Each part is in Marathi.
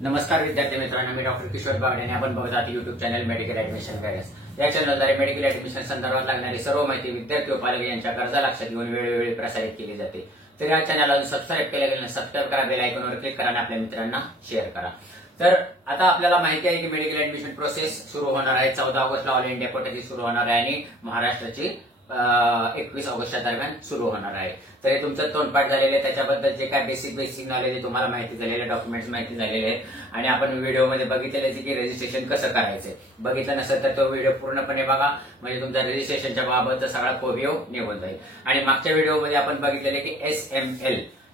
नमस्कार विद्यार्थी मित्रांनो, मी डॉक्टर किशोर बागडे आणि आपण बघत आहात YouTube channel medical admission guidance. या चॅनलद्वारे मेडिकल ऍडमिशन संदर्भात लागणारी सर्व माहिती विद्यार्थी व पालक यांच्या गरजा लक्षात घेऊन वेळोवेळी प्रसारित केली जाते। तर या चॅनलला सबस्क्राईब केलं गेलं सबस्क्राईब करा, बेल आयकॉनवर क्लिक करा आणि आपल्या मित्रांना शेअर करा। तर आता आपल्याला माहिती आहे की मेडिकल ऍडमिशन प्रोसेस सुरू होणार आहे 14 ऑगस्टला ऑल इंडिया कोट्याची सुरू होणार आहे आणि महाराष्ट्राची 21 ऑगस्टच्या दरम्यान सुरू होणार आहे। तर हे तुमचं तोंडपाठ झालेलं आहे, त्याच्याबद्दल जे काय बेसिक नॉलेज आहे तुम्हाला माहिती झालेले, डॉक्युमेंट्स माहिती झालेले आहेत आणि आपण व्हिडिओमध्ये बघितलेले की रजिस्ट्रेशन कसं करायचंय। बघितलं नसेल तर तो व्हिडिओ पूर्णपणे बघा, म्हणजे तुमचा रजिस्ट्रेशनच्या बाबतचा सगळा कोविओ निघून जाईल। आणि मागच्या व्हिडिओमध्ये आपण बघितलेले की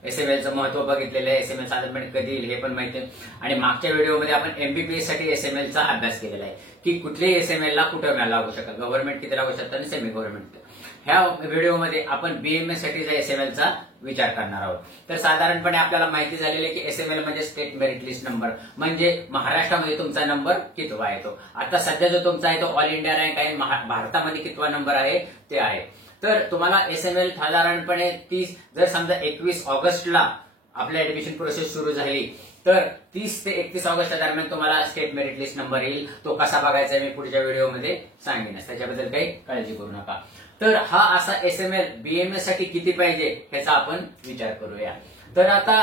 एसएमएलचं महत्व बघितलेलं आहे, एसएमएल साधारणपणे कधी येईल हे पण माहिती आहे। आणि मागच्या व्हिडिओमध्ये आपण एमबीबीएस साठी एसएमएलचा अभ्यास केलेला आहे की कुठल्याही एसएमएल ला कुठे लागू शकतात, गव्हर्नमेंट किती लागू शकतात आणि सेमी गव्हर्नमेंट। ह्या व्हिडिओमध्ये आपण बीएमएस साठीचा एसएमएलचा विचार करणार आहोत। तर साधारणपणे आपल्याला माहिती झालेली आहे की एसएमएल म्हणजे स्टेट मेरिट लिस्ट नंबर, म्हणजे महाराष्ट्रामध्ये तुमचा नंबर कितवा येतो। आता सध्या जो तुमचा आहे तो ऑल इंडिया रँक आहे, भारतामध्ये कितवा नंबर आहे ते आहे। तर तुम्हाला एसएमएल साधारणपणे 30 जर समजा 21 ऑगस्टला आपल्या ऍडमिशन प्रोसेस सुरू झाली तर 30 ते 31 ऑगस्टच्या दरम्यान तुम्हाला स्टेट मेरिट लिस्ट नंबर येईल। तो कसा बघायचा मी पुढच्या व्हिडिओमध्ये सांगेनच, त्याच्याबद्दल काही काळजी करू नका। तर हा असा एसएमएल बीएमएस साठी किती पाहिजे ह्याचा आपण विचार करूया। तर आता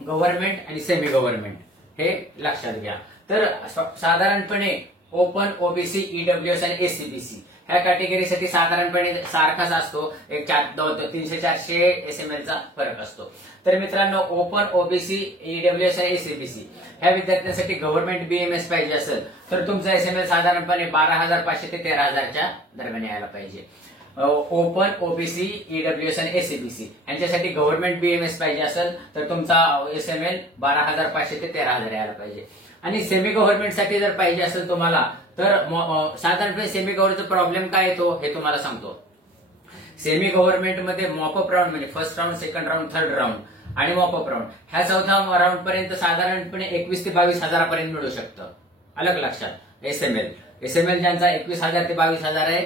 गव्हर्नमेंट आणि सेमी गव्हर्नमेंट हे लक्षात घ्या। तर साधारणपणे ओपन, ओबीसी, ईडब्ल्यूएस आणि एससीबीसी ह्या कॅटेगरीसाठी साधारणपणे सारखाच असतो, एक 300-400 एसएमएलचा फरक असतो। तर मित्रांनो, ओपन, ओबीसी, ईडब्ल्यूएस आणि एससीबीसी ह्या विद्यार्थ्यांसाठी गव्हर्नमेंट बीएमएस पाहिजे असेल तर तुमचा एसएमएल साधारणपणे 12,500 ते 13,000च्या दरम्यान यायला पाहिजे। ओपन, ओबीसी, ईडब्ल्यूएस आणि एससीबीसी यांच्यासाठी गव्हर्नमेंट बीएमएस पाहिजे असेल तर तुमचा एसएमएल 12,500 ते 13,000 यायला पाहिजे। आणि सेमी गव्हर्नमेंट साठी जर पाहिजे असेल तुम्हाला तर साधारणपणे सेमी गव्हर्नमेंटचा प्रॉब्लेम काय येतो हे तुम्हाला सांगतो। सेमी गव्हर्नमेंट मध्ये मॉपअप राऊंड म्हणजे first round, second round, third round आणि मॉपअप राऊंड ह्या चौथा राऊंड पर्यंत साधारणपणे 21 ते 22,000 पर्यंत मिळू शकतं। अलग लक्षात, एसएमएल ज्यांचा 21,000 ते 22,000 आहे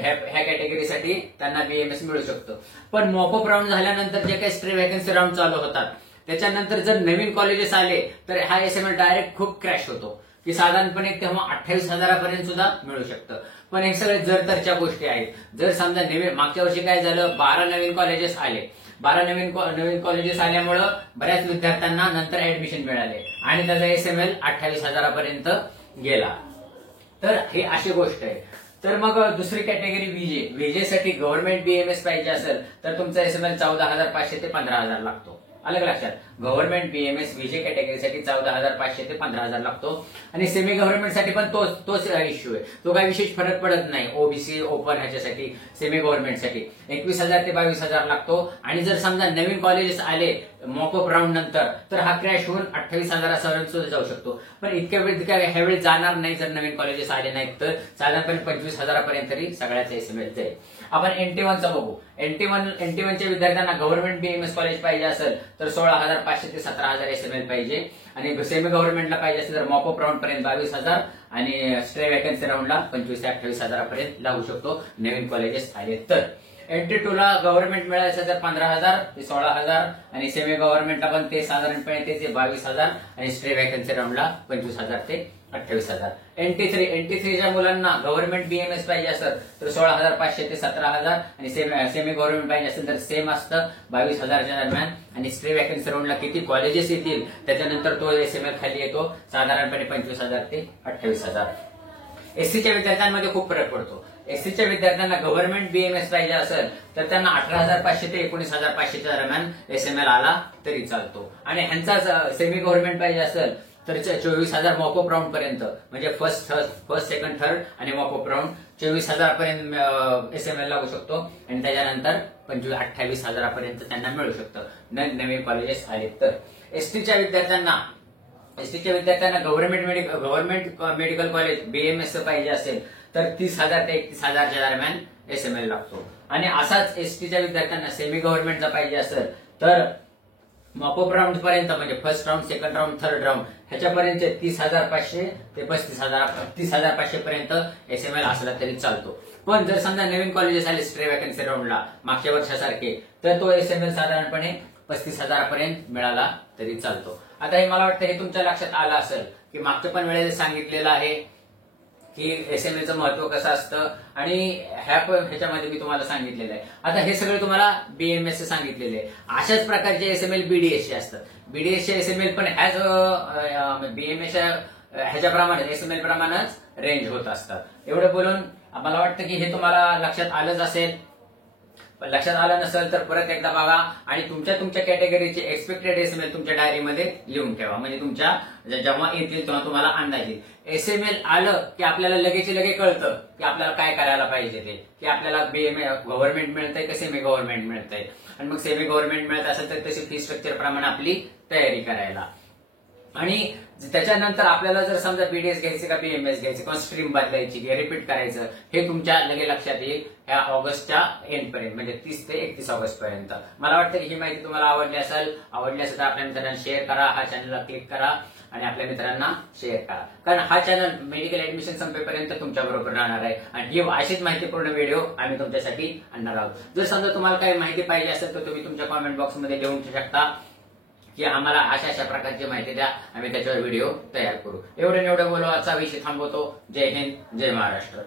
ह्या कॅटेगरीसाठी त्यांना बीएमएस मिळू शकतो। पण मॉपअप राऊंड झाल्यानंतर जे काही स्ट्रे व्हॅकन्सी राऊंड चालू होतात त्याच्यानंतर जर नवीन कॉलेजेस आले तर हा एसएमएल डायरेक्ट खूप क्रॅश होतो की साधारणपणे तेव्हा 28,000 पर्यंत सुद्धा मिळू शकतं। पण हे सगळे जर-तरच्या गोष्टी आहेत। जर समजा मागच्या वर्षी काय झालं, 12 नवीन कॉलेजेस आले, 12 नवीन कॉलेजेस आल्यामुळं बऱ्याच विद्यार्थ्यांना नंतर ऍडमिशन मिळाले आणि त्याचा एसएमएल 28,000 पर्यंत गेला। तर ही अशी गोष्ट आहे। तर मग दुसरी कॅटेगरी व्हीजेसाठी गव्हर्नमेंट बीएमएस पाहिजे असेल तर तुमचा एसएमएल 14,500 ते 15,000 लागतो। अलग लक्षात, गव्हर्नमेंट बीएमएस व्हीजे कॅटेगरीसाठी 14,500 ते 15,000 लागतो। आणि सेमी गव्हर्नमेंटसाठी पण तोच इश्यू आहे, तो काही विशेष फरक पडत नाही। ओबीसी, ओपन ह्याच्यासाठी, सेमी गव्हर्नमेंटसाठी 21,000 ते 22,000 लागतो। आणि जर समजा नवीन कॉलेजेस आले मॉपअप राऊंड नंतर तर हा क्रॅश होऊन 28,000 सुद्धा जाऊ शकतो। पण ह्यावेळी जाणार नाही जर नवीन कॉलेजेस आले नाहीत तर साधारणपणे 25,000 पर्यंत तरी सगळ्याच एसएमएल जाईल। आपण NT1चा बघू। NT1च्या विद्यार्थ्यांना गव्हर्नमेंट बीएमएस कॉलेज पाहिजे असेल तर 16,500 ते 17,000 एसएमएल पाहिजे। आणि सेमी गव्हर्नमेंटला पाहिजे असेल तर मॉपअप राऊंड पर्यंत 22,000 आणि स्ट्रे व्हॅकन्सी राऊंडला 25,000 ते 28,000 पर्यंत लागू शकतो नवीन कॉलेजेस आले तर। NT2ला गव्हर्नमेंट मिळायचं तर 15,000 ते 16,000 आणि सेमी गव्हर्नमेंटला पण ते साधारणपणे ते 22,000 आणि स्ट्रे व्हॅकन्सी राऊंडला 25,000 ते 28,000। NT3च्या मुलांना गव्हर्नमेंट बीएमएस पाहिजे असेल तर 16,500 ते 17,000 आणि सेमी गव्हर्नमेंट पाहिजे असेल तर सेम असतं 22,000च्या दरम्यान। आणि स्ट्रे व्हॅकन्सी राऊंडला किती कॉलेजेस येतील त्याच्यानंतर तो एसएमएल खाली येतो साधारणपणे 25,000 ते 28,000। एससीच्या विद्यार्थ्यांमध्ये खूप फरक पडतो। एससीच्या विद्यार्थ्यांना गव्हर्नमेंट बीएमएस पाहिजे असेल तर त्यांना 18,500 ते 19,500च्या दरम्यान एसएमएल आला तरी चालतो। आणि ह्यांचा सेमी गव्हर्नमेंट पाहिजे असेल तर 24,000 मॉपअप राऊंड पर्यंत, म्हणजे फर्स्ट, सेकंड, थर्ड आणि मॉपअप राऊंड 24,000 पर्यंत एसएमएल लागू शकतो। आणि त्याच्यानंतर 28,000 पर्यंत त्यांना मिळू शकतं नवीन कॉलेजेस आले तर। एसटीच्या विद्यार्थ्यांना गव्हर्नमेंट मेडिकल कॉलेज बीएमएस पाहिजे असेल तर 30,000 ते 31,000च्या दरम्यान एसएमएल लागतो। आणि असाच एसटीच्या विद्यार्थ्यांना सेमी गव्हर्नमेंटचा पाहिजे असेल तर मॉपअप राऊंड पर्यंत, म्हणजे first round, second round, third round ह्याच्यापर्यंत 30,500 ते 30,500 पर्यंत एसएमएल असला तरी चालतो। पण जर समजा नवीन कॉलेजेस आले स्ट्रे व्हॅकन्सी राऊंडला मागच्या वर्षासारखे तर तो एसएमएल साधारणपणे 35,000 पर्यंत मिळाला तरी चालतो। आता हे मला वाटतं हे तुमच्या लक्षात आलं असेल की मागच्या पण वेळेला सांगितलेलं आहे की एसएमएचं महत्व कसं असतं आणि ह्याच्यामध्ये मी तुम्हाला सांगितलेलं आहे. आता हे सगळं तुम्हाला बीएमएस सांगितलेले आहे. अशाच प्रकारचे एसएमएल बीडीएसचे असतात. बीडीएसचे एसएमएल पण ह्याच बीएमएस ह्याच्याप्रमाणे एसएमएल प्रमाणेच रेंज होत असतात. एवढं बोलून मला वाटतं की हे तुम्हाला लक्षात आलंच असेल. लक्षात आलं नसेल तर परत एकदा बघा आणि तुमच्या कॅटेगरीचे एक्सपेक्टेड एसएमएल तुमच्या डायरीमध्ये लिहून ठेवा. म्हणजे तुमच्या जेव्हा येतील तेव्हा तुम्हाला अंदाज येईल. एसएमएल आलं की आपल्याला लगे कळतं की आपल्याला काय करायला पाहिजे ते, की आपल्याला बीएमए गव्हर्नमेंट मिळतंय का सेमी गव्हर्नमेंट मिळतंय. आणि मग सेमी गव्हर्नमेंट मिळत असेल तर तशी फी स्ट्रक्चर प्रमाणे आपली तयारी करायला. आणि त्याच्यानंतर आपल्याला जर समजा बीडीएस घ्यायचे का बीएमएस घ्यायचे किंवा स्ट्रीम बदलायची किंवा रिपीट करायचं हे तुमच्या लगे लक्षात येईल ह्या ऑगस्टच्या एंड पर्यंत, म्हणजे 30 ते 31 ऑगस्ट पर्यंत. मला वाटतं की ही माहिती तुम्हाला आवडली असेल तर आपल्या मित्रांना शेअर करा, हा चॅनलला क्लिक करा आणि आपल्या मित्रांना शेअर करा. कारण हा चॅनल मेडिकल ऍडमिशन संपेपर्यंत तुमच्या बरोबर राहणार आहे आणि ही अशीच माहितीपूर्ण व्हिडिओ आम्ही तुमच्यासाठी आणणार आहोत. जर समजा तुम्हाला काही माहिती पाहिजे असेल तर तुम्ही तुमच्या कॉमेंट बॉक्समध्ये लिहून शकता की आम्हाला अशा प्रकारची माहिती द्या, आम्ही त्याच्यावर व्हिडिओ तयार करू. एवढं बोलू, आजचा विषय थांबवतो. जय हिंद, जय महाराष्ट्र.